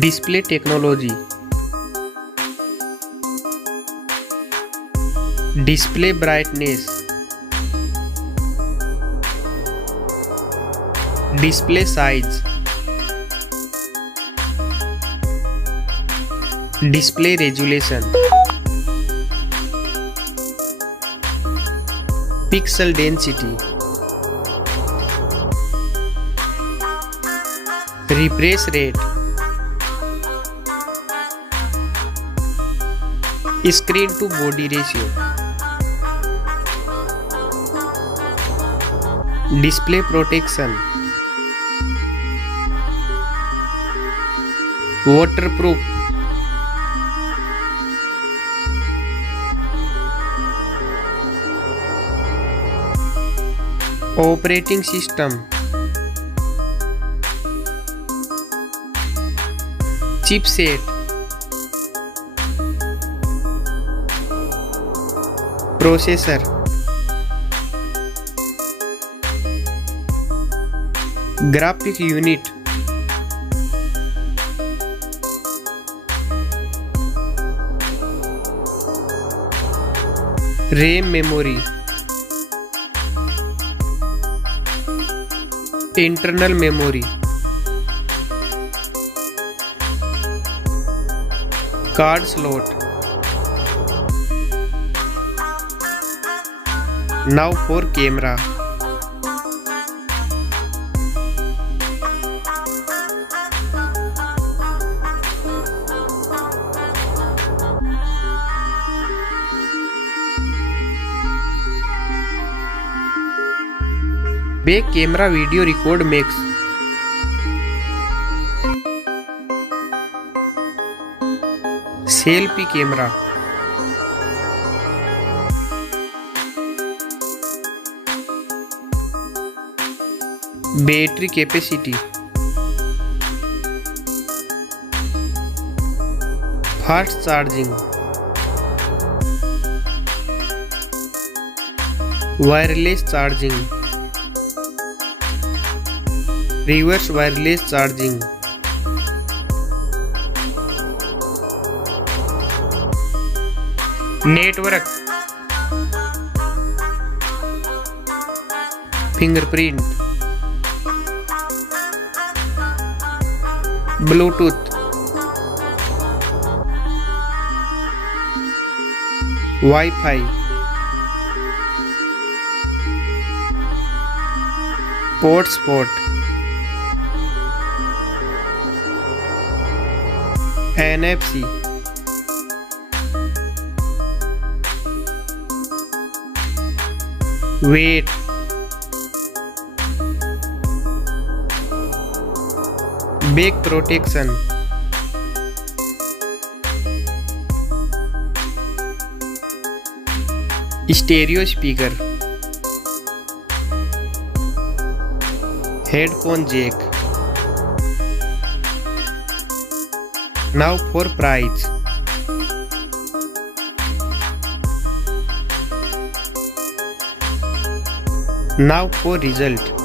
Display technology. Display brightness. Display size. Display resolution. Pixel density. Refresh rate. Screen to body ratio. Display protection. Waterproof. Operating system. Chipset. Processor. Graphic unit. RAM memory. Internal memory. Card slot. Now for camera. Back camera video record makes. Selfie camera. Battery capacity. Fast charging. Wireless charging. Reverse wireless charging. Network. Fingerprint. Bluetooth. Wi-Fi. Hotspot. NFC. Weight. Back protection. Stereo speaker. Headphone jack. Now for price. Now for result.